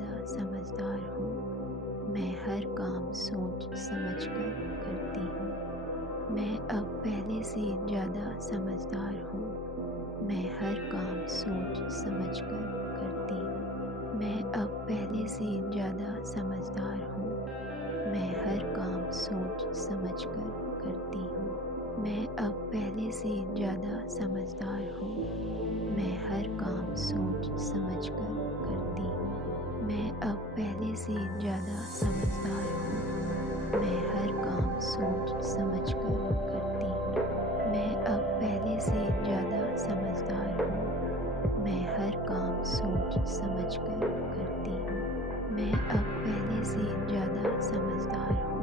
ज़्यादा समझदार हूँ। मैं हर काम सोच समझ कर करती हूँ। मैं अब पहले से ज़्यादा समझदार हूँ। मैं हर काम सोच समझ कर करती हूँ। मैं अब पहले से ज़्यादा समझदार हूँ। मैं हर काम सोच समझ कर करती हूँ। मैं अब पहले से ज़्यादा समझदार हूँ। मैं हर काम सोच समझ कर करती हूँ। मैं अब पहले से ज़्यादा समझदार हूँ। मैं हर काम सोच समझ कर करती हूँ। मैं अब पहले से ज़्यादा समझदार हूँ। मैं हर काम सोच समझ कर करती हूँ। मैं अब पहले से ज़्यादा समझदार हूँ।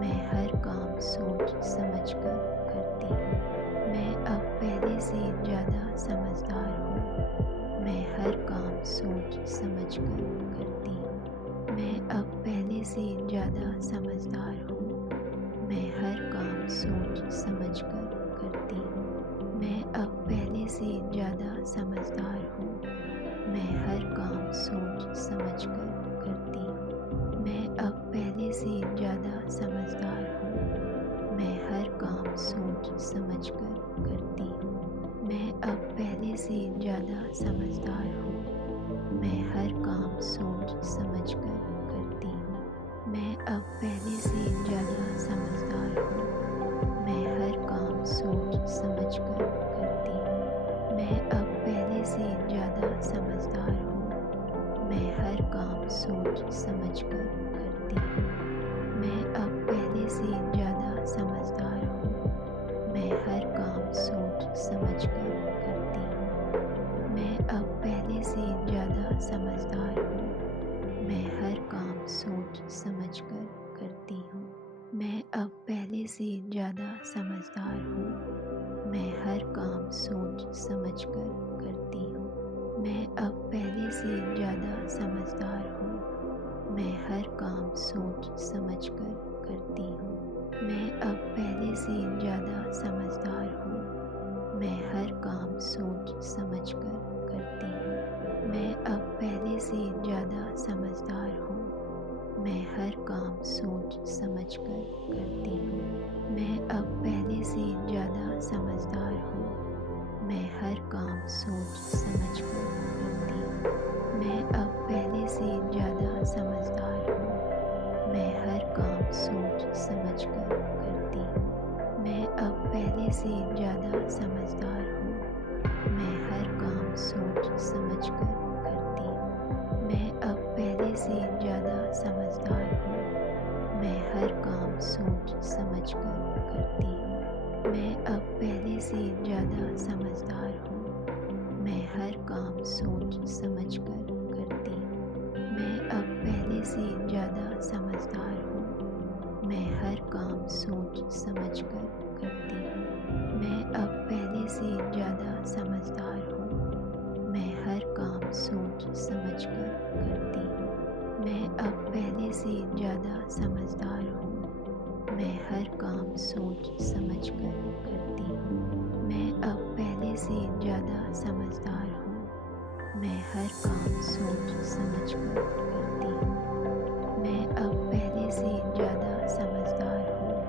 मैं हर काम सोच समझ कर करती हूँ। मैं अब पहले से ज़्यादा समझदार हूँ। मैं हर काम सोच समझ कर करती हूँ। मैं अब पहले से ज़्यादा समझदार हूँ। मैं हर काम सोच समझ कर करती हूँ। मैं अब पहले से ज़्यादा समझदार हूँ। मैं हर काम सोच समझ कर करती हूँ। मैं अब पहले से ज़्यादा समझदार हूँ। मैं हर काम सोच समझ कर करती हूँ। मैं अब पहले से ज़्यादा समझदार हूँ। मैं हर काम सोच समझ कर करती हूँ। मैं अब पहले से ज़्यादा समझदार हूँ। मैं हर काम सोच समझ कर करती हूँ। मैं अब पहले से ज़्यादा समझदार हूँ। मैं हर काम सोच समझ कर करती हूँ। मैं अब पहले से ज़्यादा समझदार हूँ। मैं हर काम सोच समझ कर करती हूँ। मैं अब पहले से ज़्यादा समझदार हूँ। मैं हर काम सोच समझ कर करती हूँ। मैं अब पहले से ज़्यादा समझदार हूँ। मैं हर काम सोच समझ कर करती हूँ। मैं अब पहले से ज़्यादा समझदार हूँ। मैं हर काम सोच समझ कर करती हूँ। मैं अब पहले से ज़्यादा समझदार हूँ। मैं हर काम सोच समझ कर करती हूँ। मैं अब पहले से ज़्यादा समझदार हूँ। मैं हर काम सोच समझ कर करती हूँ। मैं अब पहले से ज़्यादा समझदार हूँ। मैं हर काम सोच समझ कर करती हूँ। मैं अब पहले से ज़्यादा समझदार हूँ। मैं हर काम सोच समझ कर करती हूँ। मैं अब पहले से ज़्यादा समझदार हूँ। मैं हर काम सोच समझ कर करती हूँ। मैं अब पहले से ज़्यादा समझदार हूँ। मैं हर काम सोच समझ कर करती हूँ। मैं अब पहले से ज़्यादा समझदार हूँ। मैं हर काम सोच समझ कर करती हूँ। मैं अब पहले से ज़्यादा समझदार हूँ। मैं हर काम सोच समझ कर करती हूँ। मैं अब पहले से ज़्यादा समझदार हूँ। मैं हर काम सोच समझ कर करती हूँ। मैं अब पहले से ज़्यादा समझदार हूँ। मैं हर काम सोच समझ कर करती हूँ। मैं अब पहले से ज़्यादा समझदार हूँ। मैं हर काम सोच समझ कर करती हूँ। मैं अब पहले से ज़्यादा समझदार हूँ।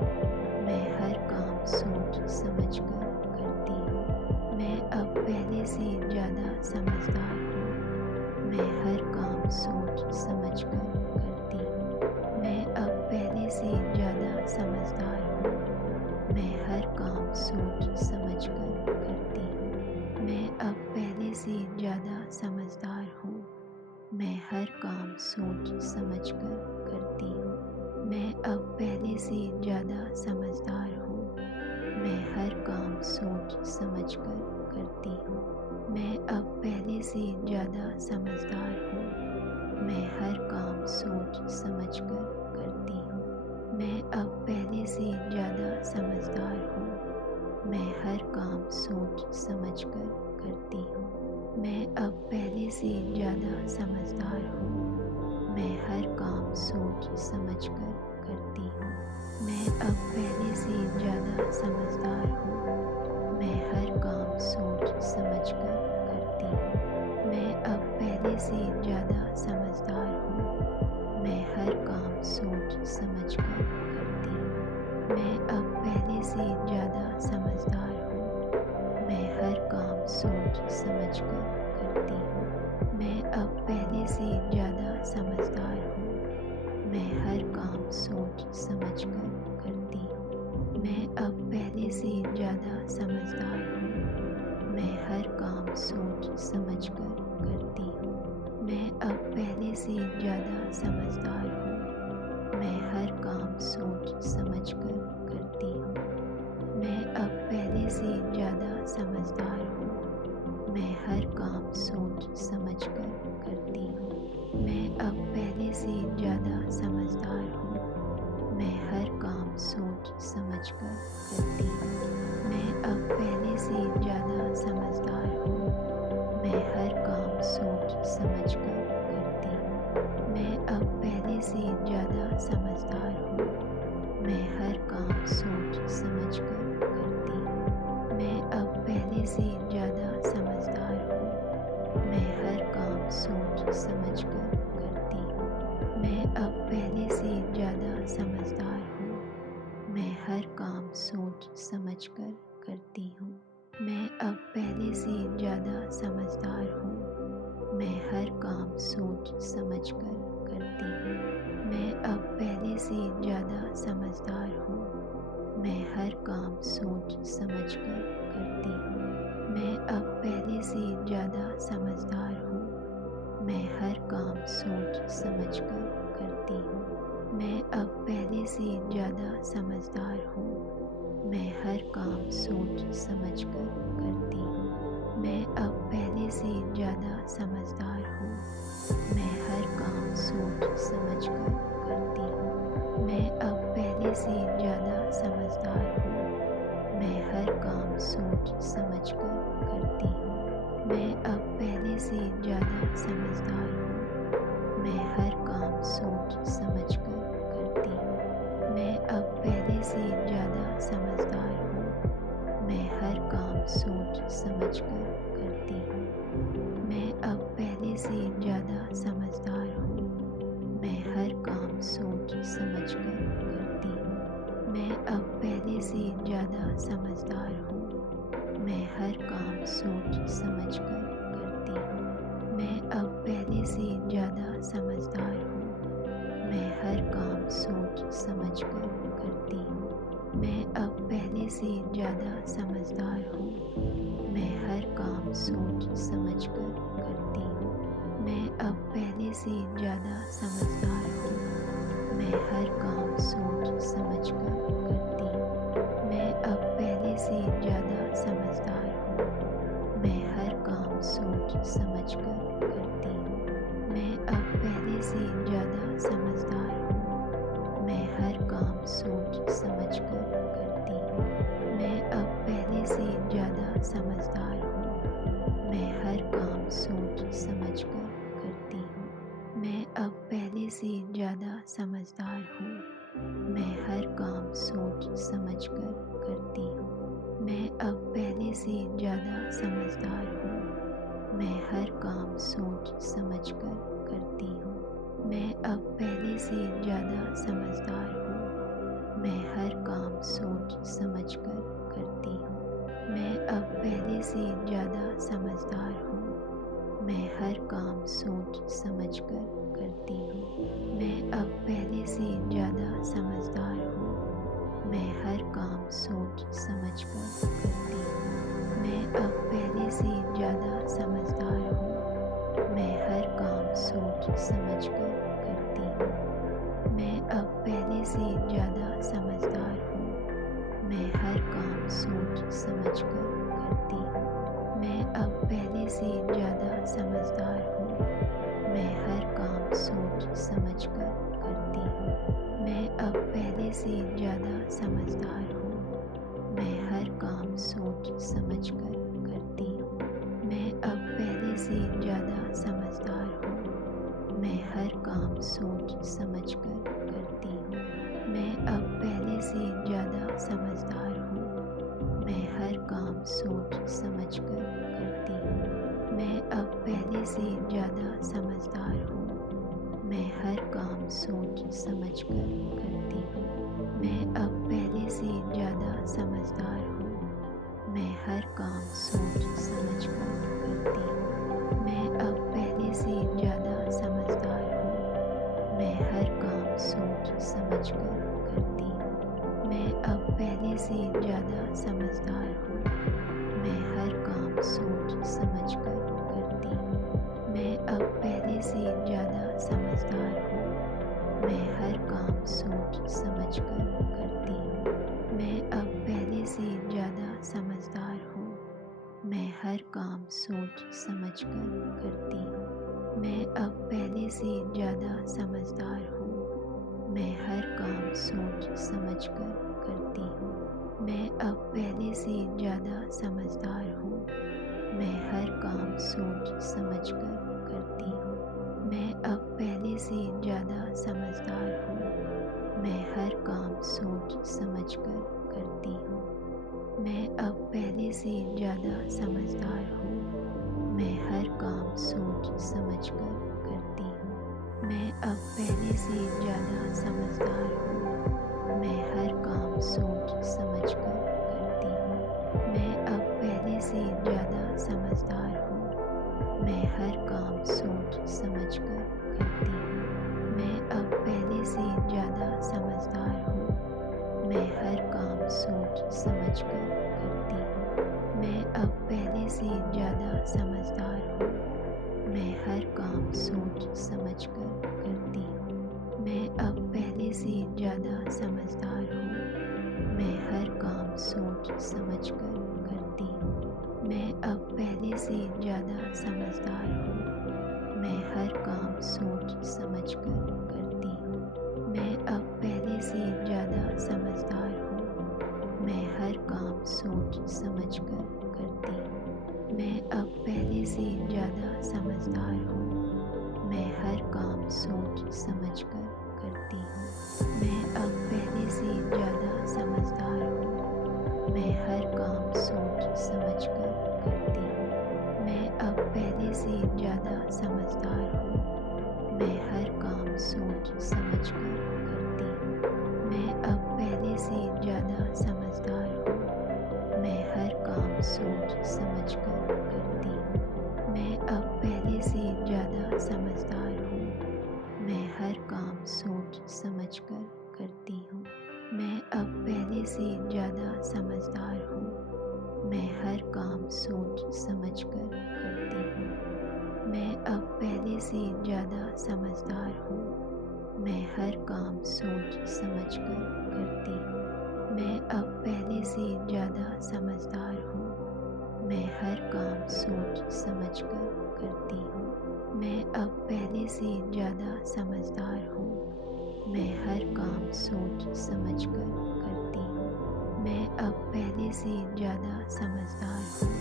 मैं हर काम सोच समझ कर करती हूँ। मैं अब पहले से ज़्यादा समझदार हूँ। मैं हर काम सोच समझ कर करती हूँ। मैं अब पहले से ज़्यादा समझदार हूँ। मैं हर काम सोच समझ कर करती हूँ। मैं अब पहले से ज़्यादा समझदार हूँ। मैं हर काम सोच समझ कर करती हूँ। मैं अब पहले से ज़्यादा समझदार हूँ। मैं हर काम सोच समझ कर करती हूँ। मैं अब पहले से ज़्यादा समझदार हूँ। मैं हर काम सोच समझ कर करती हूँ। मैं अब पहले से ज़्यादा समझदार हूँ। मैं हर काम सोच समझ कर करती हूँ। मैं अब पहले से ज़्यादा समझदार हूँ। मैं हर काम सोच समझ कर करती हूँ। मैं अब पहले से ज़्यादा समझदार हूँ। मैं हर काम सोच समझ कर करती हूँ। मैं अब पहले से ज़्यादा समझदार समझ कर करती हूँ। मैं अब पहले से ज़्यादा समझदार हूँ। मैं हर काम सोच समझ कर करती हूँ। मैं अब पहले से ज़्यादा समझदार हूँ। मैं हर काम सोच समझ कर करती हूँ। मैं अब पहले से ज़्यादा समझदार हूँ। मैं हर काम सोच समझ कर करती हूँ। मैं अब पहले से ज़्यादा समझदार हूँ। मैं हर काम सोच समझ कर करती हूँ। मैं अब पहले से ज़्यादा समझदार हूँ। मैं हर काम सोच समझ कर करती हूँ। मैं अब पहले से ज़्यादा समझदार हूँ। मैं हर काम सोच समझ कर करती हूँ। मैं अब पहले से ज़्यादा समझदार हूँ। मैं हर काम सोच समझ कर करती हूँ। मैं अब पहले से ज़्यादा समझदार हूँ। मैं हर काम सोच समझ कर करती हूँ। मैं अब पहले से ज़्यादा समझदार हूँ। मैं हर काम सोच समझ कर करती हूँ। मैं अब पहले से ज़्यादा समझदार हूँ। मैं हर काम सोच समझ कर करती हूँ। मैं अब पहले से ज़्यादा समझदार हूँ। मैं हर काम सोच समझ कर करती हूँ। मैं अब पहले से ज़्यादा समझदार हूँ। मैं हर काम सोच समझ कर करती हूँ। मैं अब पहले से ज़्यादा समझदार हूँ। मैं हर काम सोच समझ कर करती हूँ। मैं अब पहले से ज़्यादा समझदार हूँ। मैं हर काम सोच समझ कर करती हूँ। मैं अब पहले से ज़्यादा समझदार हूँ। मैं हर काम सोच समझ कर करती हूँ। मैं अब पहले से ज़्यादा समझदार हूँ। मैं हर काम सोच समझ कर करती हूँ। मैं अब पहले से ज़्यादा समझदार हूँ। मैं हर काम सोच समझ कर करती हूँ। मैं अब पहले से ज़्यादा समझदार हूँ। मैं हर काम सोच समझ कर करती हूँ। मैं अब पहले से ज़्यादा समझदार हूँ। मैं हर काम सोच समझ कर करती हूँ। मैं अब पहले से ज़्यादा समझदार हूँ। मैं हर काम सोच समझ कर करती हूँ। मैं अब पहले से ज़्यादा समझदार हूँ। मैं हर काम सोच समझ कर करती हूँ। मैं अब पहले से ज़्यादा समझदार हूँ। मैं हर काम सोच समझ कर करती हूँ। मैं अब पहले से ज़्यादा समझदार हूँ। मैं हर काम सोच समझ कर करती हूँ। मैं अब पहले से ज़्यादा समझदार हूँ। मैं हर काम सोच समझ कर करती हूँ। मैं अब पहले से ज़्यादा समझदार हूँ। मैं हर काम सोच समझ कर करती हूँ। मैं अब पहले से ज़्यादा समझदार हूँ। मैं हर काम सोच समझ कर करती हूँ। मैं अब पहले से ज़्यादा समझदार हूँ। मैं हर काम सोच समझ कर करती हूँ। मैं अब पहले से ज़्यादा समझदार हूँ। मैं हर काम सोच समझ कर करती हूँ। मैं अब पहले से ज़्यादा समझदार हूँ। मैं हर काम सोच समझ कर करती हूँ। मैं अब पहले से ज़्यादा समझदार हूँ। मैं हर काम सोच समझ कर करती हूँ। मैं अब पहले से ज़्यादा समझदार हूँ। मैं हर काम सोच समझ कर करती हूँ। मैं अब पहले से ज़्यादा समझदार हूँ। मैं हर काम सोच समझ कर करती हूँ। मैं अब पहले से ज़्यादा समझदार हूँ। मैं हर काम सोच समझ कर करती हूँ। मैं अब पहले से ज़्यादा समझदार हूँ। मैं हर काम सोच समझ कर करती हूँ। मैं अब पहले से ज़्यादा समझदार हूँ। मैं हर काम सोच समझ कर करती हूँ। मैं अब पहले से ज़्यादा समझदार हूँ। मैं हर काम सोच समझ कर करती हूँ। मैं अब पहले से ज़्यादा समझदार हूँ। मैं हर काम सोच समझ कर करती हूँ। मैं अब पहले से ज़्यादा समझदार हूँ। मैं हर काम सोच समझ कर करती हूँ। सोच समझ कर करती हूँ। मैं अब पहले से ज़्यादा समझदार हूँ। मैं हर काम सोच समझ कर करती हूँ। मैं अब पहले से ज़्यादा समझदार हूँ। मैं हर काम सोच समझ कर करती हूँ। मैं अब पहले से ज़्यादा समझदार हूँ। मैं हर काम सोच समझ कर करती हूँ। मैं अब पहले से ज़्यादा समझदार हूँ। मैं हर काम सोच समझ कर करती हूँ। मैं अब पहले से ज़्यादा समझदार हूँ। मैं हर काम सोच समझ कर करती हूँ। मैं अब पहले से ज़्यादा समझदार हूँ। मैं हर काम सोच समझ कर करती हूँ। मैं अब पहले से ज़्यादा समझदार हूँ। मैं हर काम सोच समझ कर करती हूँ। मैं अब पहले से ज़्यादा समझदार हूँ। मैं हर काम सोच समझ कर करती हूँ। मैं अब पहले से ज़्यादा समझदार हूँ। मैं हर काम सोच समझ कर करती हूँ। मैं अब पहले से ज़्यादा समझदार हूँ। मैं हर काम सोच समझ कर करती हूँ। मैं अब पहले से ज़्यादा समझदार हूँ। मैं हर काम सोच समझ कर करती हूँ। मैं अब पहले से ज़्यादा समझदार हूँ। मैं हर काम सोच समझ कर करती हूँ। मैं अब पहले से ज़्यादा समझदार हूँ। मैं हर काम सोच समझ कर करती हूँ। मैं अब पहले से ज़्यादा समझदार हूँ। मैं हर काम सोच समझ कर करती हूँ। मैं अब पहले से ज़्यादा समझदार हूँ। मैं हर काम सोच समझ कर करती हूँ। मैं अब पहले से ज़्यादा समझदार हूँ। मैं हर काम सोच समझ कर करती हूँ। मैं अब पहले से ज़्यादा समझदार हूँ। मैं हर काम सोच समझ कर करती हूँ। मैं अब पहले से ज़्यादा समझदार हूँ। मैं हर काम सोच समझ कर करती हूँ। मैं अब पहले से ज़्यादा समझदार हूँ। मैं हर काम सोच समझ कर करती हूँ। मैं अब पहले से ज़्यादा समझदार हूँ। मैं हर काम सोच समझ कर करती हूँ। मैं अब पहले से ज़्यादा समझदार हूँ। मैं हर काम सोच समझ कर करती हूँ। मैं अब पहले से ज़्यादा समझदार हूँ।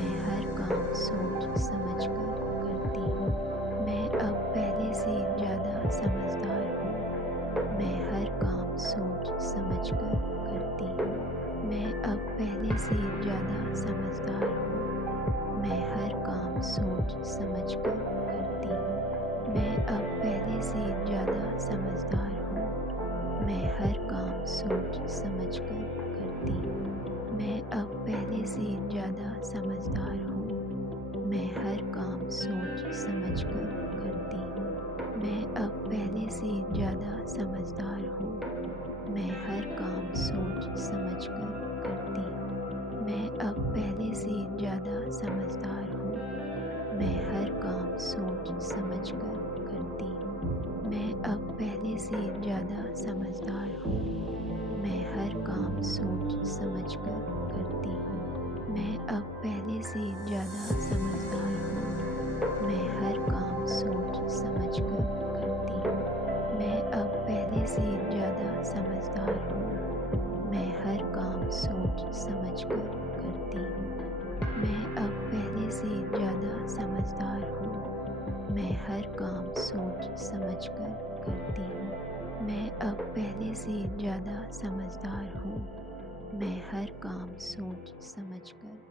मैं हर काम सोच समझ कर करती हूँ। मैं अब पहले से ज़्यादा समझदार हूँ। मैं हर काम सोच समझ कर करती हूँ। मैं अब पहले से ज़्यादा समझदार हूँ। मैं हर काम सोच समझ कर करती हूँ। मैं अब पहले से ज़्यादा समझदार हूँ। मैं हर काम सोच समझ कर करती हूँ। मैं अब पहले से ज़्यादा समझदार हूँ। मैं हर काम सोच समझ कर करती हूँ। मैं अब पहले से ज़्यादा समझदार हूँ। मैं हर काम सोच समझ कर करती हूँ। मैं अब पहले से ज़्यादा समझदार हूँ। मैं हर काम सोच समझ कर करती हूँ। मैं अब पहले से ज़्यादा समझदार हूँ। मैं हर काम सोच समझ कर करती हूँ। मैं अब पहले से ज़्यादा समझदार हूँ। मैं हर काम सोच समझ कर करती हूँ। मैं अब पहले से ज़्यादा समझदार हूँ। मैं हर काम सोच समझ कर करती हूँ। मैं अब पहले से ज़्यादा समझदार हूँ। मैं हर काम सोच समझ कर करती हूँ। मैं अब पहले से ज़्यादा समझदार हूँ। मैं हर काम सोच समझ कर